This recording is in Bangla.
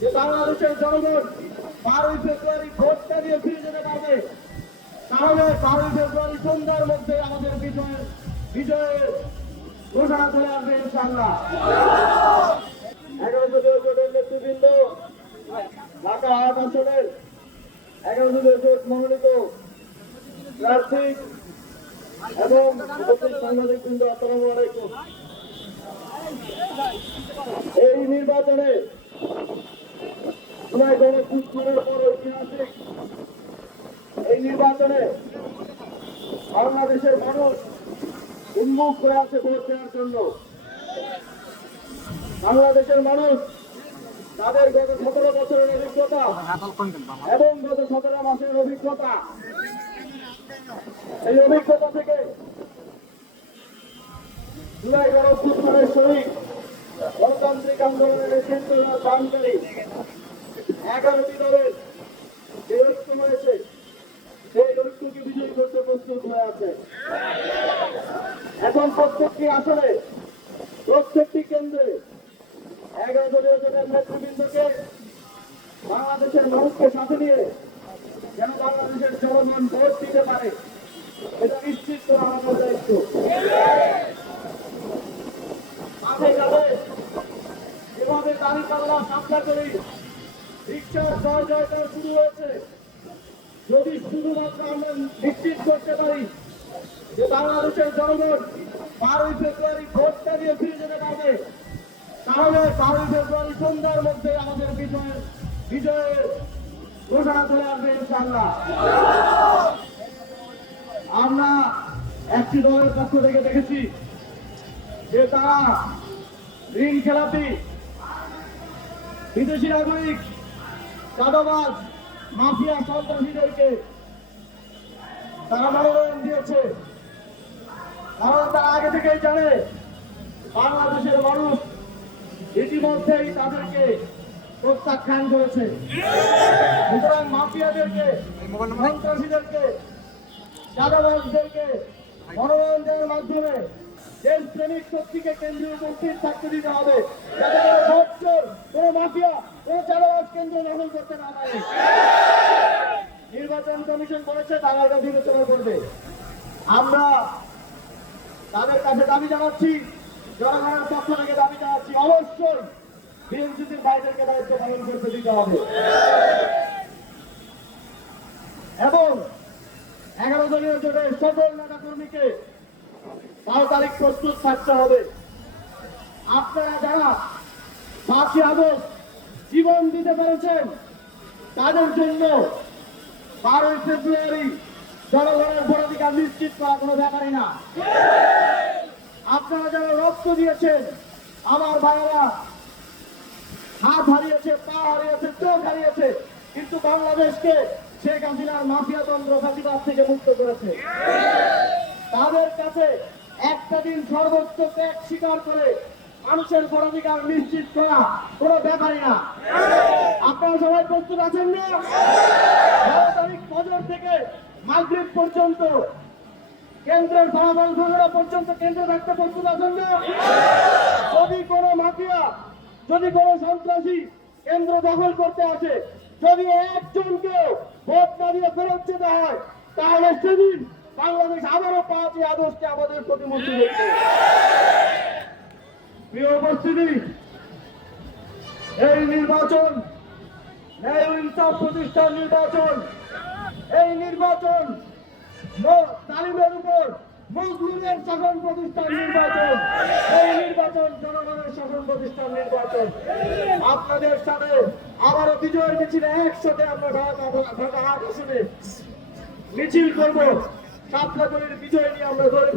যে বাংলাদেশের জনগণ 12ই ফেব্রুয়ারি ভোটটা দিয়ে ফিরে যেতে পারবে, তাহলে 12ই ফেব্রুয়ারি সন্ধ্যার মধ্যে আমাদের বিজয়ের ঘোষণা চলে আসবে ইনশাআল্লাহ। 11 দলীয় জোটের নেতৃবৃন্দ ঢাকা 8 আসনের 11 দলীয় জোট মনোনীত প্রার্থী এবং উপস্থিত সাংবাদিকবৃন্দ, আসসালামু আলাইকুম। এই নির্বাচনে জুলাই গণঅভ্যুত্থানের পর ঐতিহাসিক এই নির্বাচনে বাংলাদেশের মানুষ উন্মুখ হয়ে আছে ভোট দেওয়ার জন্য। বাংলাদেশের মানুষ তাদের গত 17 বছরের অভিজ্ঞতা এবং গত 17 মাসের অভিজ্ঞতা, এই অভিজ্ঞতা থেকে জুলাই গণঅভ্যুত্থানের শহীদ গণতান্ত্রিক আন্দোলনের নেতৃত্ব দানকারী 11টি দলের যে ঐক্য হয়েছে, সেই ঐক্যকে বিজয়ী করতে প্রস্তুত হয়ে আছে। এখন প্রত্যেকটি আসনে, প্রত্যেকটি কেন্দ্রে 11 দলীয় জোটের নেতৃবৃন্দকে বাংলাদেশের মানুষকে সাথে নিয়ে যেন বাংলাদেশের জনগণ ভোট দিতে পারে, এটা নিশ্চিত করা আমাদের দায়িত্ব। মাঠে ঘাটে যেভাবে দাঁড়ি পাল্লা সামলা করি রিক্সার জয় জয়কার শুরু হয়েছে, যদি শুধুমাত্র আমরা নিশ্চিত করতে পারি যে বাংলাদেশের জনগণ 12ই ফেব্রুয়ারি ভোটটা দিয়ে ফিরে যেতে পারবে, তাহলে 12ই ফেব্রুয়ারি সন্ধ্যার মধ্যে আমাদের বিজয়ের ঘোষণা চলে আসবে ইনশাআল্লাহ। আমরা একটি দলের পক্ষ থেকে দেখেছি যে তারা ঋণ খেলাপি, বিদেশি নাগরিক, চাঁদাবাজ, মাফিয়া সন্ত্রাসীদেরকে তারা মনোনয়ন দিয়েছে, কারণ তারা আগে থেকেই জানে বাংলাদেশের মানুষ ইতিমধ্যেই তাদেরকে প্রত্যাখ্যান করেছে। সুতরাং মাফিয়াদেরকে, সন্ত্রাসীদেরকে, চাঁদাবাজদেরকে মনোনয়ন দেওয়ার মাধ্যমে দেশপ্রেমিক শক্তিকে কেন্দ্রে উপস্থিত থাকতে দিতে হবে, যাতে কোন মাফিয়া, কোন চাঁদাবাজ কেন্দ্র দখল করতে না পারে। নির্বাচন কমিশন বলেছে তারা এটা বিবেচনা করবে। আমরা তাদের কাছে দাবি জানাচ্ছি, জনগণের পক্ষ থেকে দাবি জানাচ্ছি, অবশ্যই বিএনসিসির ভাইদেরকে দায়িত্ব পালন করতে দিতে হবে এবং 11 দলীয় জোটের সকল নেতা কর্মীকে 12 তারিখ প্রস্তুত থাকতে হবে। আপনারা যারা 5ই আগস্ট জীবন দিতে পেরেছেন, তাদের জন্য 12ই ফেব্রুয়ারি জনগণের ভোটাধিকার নিশ্চিত করা কোনো ব্যাপারই না। আপনারা যারা রক্ত দিয়েছেন, আমার ভাইয়েরা হাত হারিয়েছে, পা হারিয়েছে, চোখ হারিয়েছে, কিন্তু বাংলাদেশকে শেখ হাসিনার মাফিয়াতন্ত্র ফাঁসিবাদ থেকে মুক্ত করেছে। তাদের কাছে একটা দিন সর্বোচ্চ ত্যাগ স্বীকার করে মানুষের ভোটাধিকার নিশ্চিত করা কোনো ব্যাপারই না। আপনারা সবাই প্রস্তুত আছেন না? 12 তারিখ ফজর থেকে মাগরিব পর্যন্ত কেন্দ্রের ফলাফল ঘোষণা পর্যন্ত কেন্দ্রে থাকতে প্রস্তুত আছেন না? যদি কোনো মাফিয়া, যদি কোনো সন্ত্রাসী কেন্দ্র দখল করতে আসে, যদি একজনকে ভোট না দিয়ে ফেরত যেতে হয়, তাহলে সেদিন বাংলাদেশ আবারও 5ই আগস্টে আমাদের প্রতিমূর্তি দেখবে। প্রিয় উপস্থিতি, এই নির্বাচন ন্যায় ও ইনসাফ প্রতিষ্ঠার নির্বাচন। এই নির্বাচন তালিমের উপর মুসলিমের শাসন প্রতিষ্ঠার নির্বাচন। এই নির্বাচন জনগণের শাসন প্রতিষ্ঠার নির্বাচন। আপনাদের সাথে আবারও বিজয়ের মিছিলে একসাথে আমরা ঢাকা 8 আসনে মিছিল করবো। সাতলাগড়ের বিজয় নিয়ে আমরা ঘরে